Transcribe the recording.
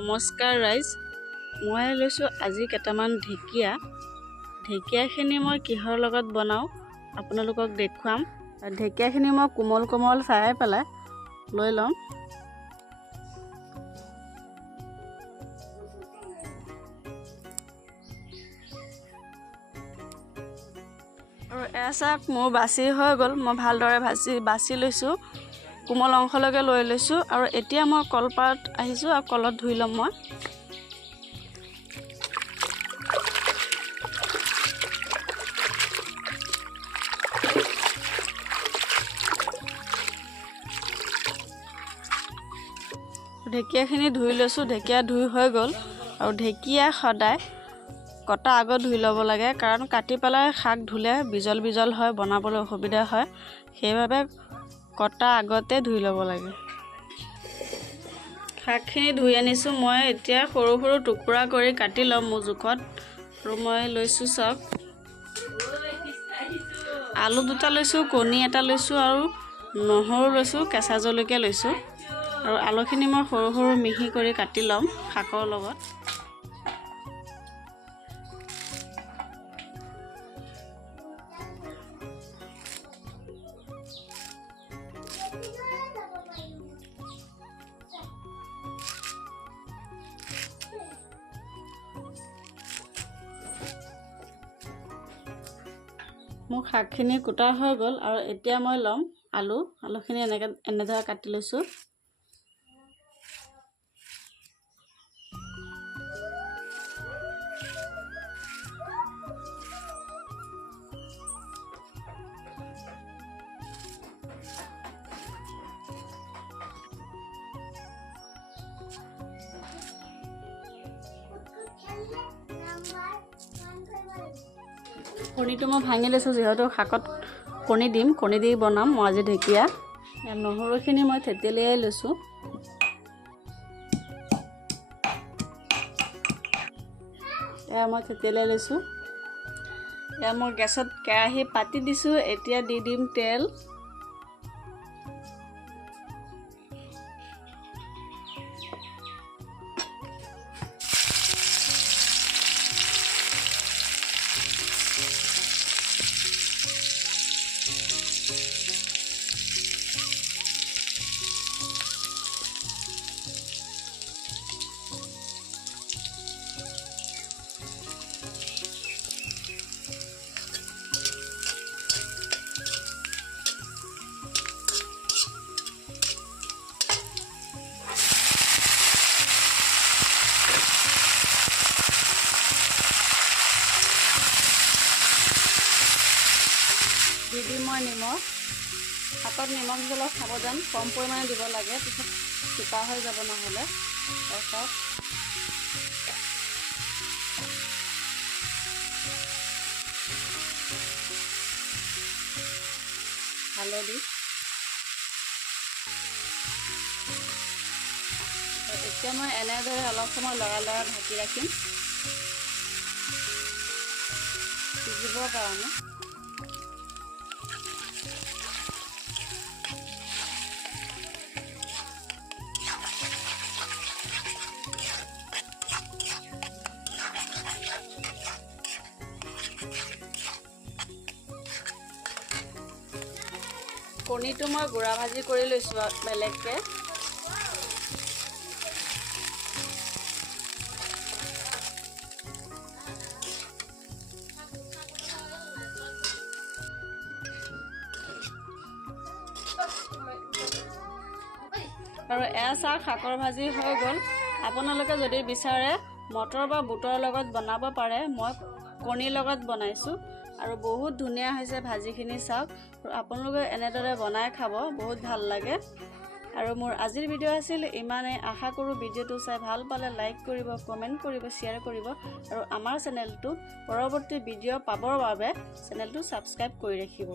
নমস্কাৰ ৰাইজ, মই লৈছোঁ আজি কেইটামান ঢেকীয়া। ঢেকীয়াখিনি মই কিহৰ লগত বনাওঁ আপোনালোকক দেখুৱাম। ঢেকীয়াখিনি মই কোমল কোমল চাই পেলাই লৈ ল'ম। আৰু এচাক মোৰ বাছি হৈ গ'ল, মই ভালদৰে বাছি লৈছোঁ, কোমল অংশলৈকে লৈ লৈছোঁ। আৰু এতিয়া মই কলপাত আহিছোঁ আৰু কলত ধুই ল'ম মই। ঢেকীয়াখিনি ধুই লৈছোঁ, ঢেকীয়া ধুই হৈ গ'ল। আৰু ঢেকীয়া সদায় কটা আগত ধুই ল'ব লাগে, কাৰণ কাটি পেলাই শাক ধুলে বিজল বিজল হয়, বনাবলৈ অসুবিধা হয়, সেইবাবে কটা আগতে ধুই ল'ব লাগে। শাকখিনি ধুই আনিছোঁ মই, এতিয়া সৰু সৰু টুকুৰা কৰি কাটি ল'ম মোৰ জোখত। আৰু মই লৈছোঁ চাওক, আলু 2টা লৈছোঁ, কণী এটা লৈছোঁ, আৰু নহৰু লৈছোঁ, কেঁচা জলকীয়া লৈছোঁ। আৰু আলুখিনি মই সৰু সৰু মিহি কৰি কাটি ল'ম শাকৰ লগত। মোৰ শাকখিনি কুটা হৈ গ'ল। আৰু এতিয়া মই ল'ম আলুখিনি এনেদৰে কাটি লৈছোঁ। কণীটো মই ভাঙি লৈছোঁ, যিহেতু শাকত কণী দিম, কণী দি বনাম মই আজি ঢেকীয়া। নহৰুখিনি মই থেতেলিয়াই লৈছোঁ। এয়া মই থেতেলিয়াই লৈছোঁ। এয়া মই গেছত কেৰাহী পাতি দিছোঁ। এতিয়া দি দিম তেল। দি দিম মই নিমখ। শাকত নিমখ জলক সাৱধান, কম পৰিমাণে দিব লাগে, পিছত চোকা হৈ যাব নহ'লে। চাওক, হালধি। এতিয়া মই এনেদৰে অলপ সময় লৰাই ঢাকি ৰাখিম সিজিবৰ কাৰণে। কণীটো মই গুড়া ভাজি কৰি লৈছোঁ বেলেগকৈ। আৰু এচাক শাকৰ ভাজি হৈ গ'ল। আপোনালোকে যদি বিচাৰে মটৰ বা বুটৰ লগত বনাব পাৰে, মই কণীৰ লগত বনাইছোঁ আৰু বহুত ধুনীয়া হৈছে ভাজিখিনি। চাওক, আপোনালোকে এনেদৰে বনাই খাব, বহুত ভাল লাগে। আৰু মোৰ আজিৰ ভিডিঅ' আছিল ইমানেই। আশা কৰোঁ ভিডিঅ'টো চাই ভাল পালে লাইক কৰিব, কমেণ্ট কৰিব, শ্বেয়াৰ কৰিব। আৰু আমাৰ চেনেলটো পৰৱৰ্তী ভিডিঅ' পাবৰ বাবে চেনেলটো ছাবস্ক্ৰাইব কৰি ৰাখিব।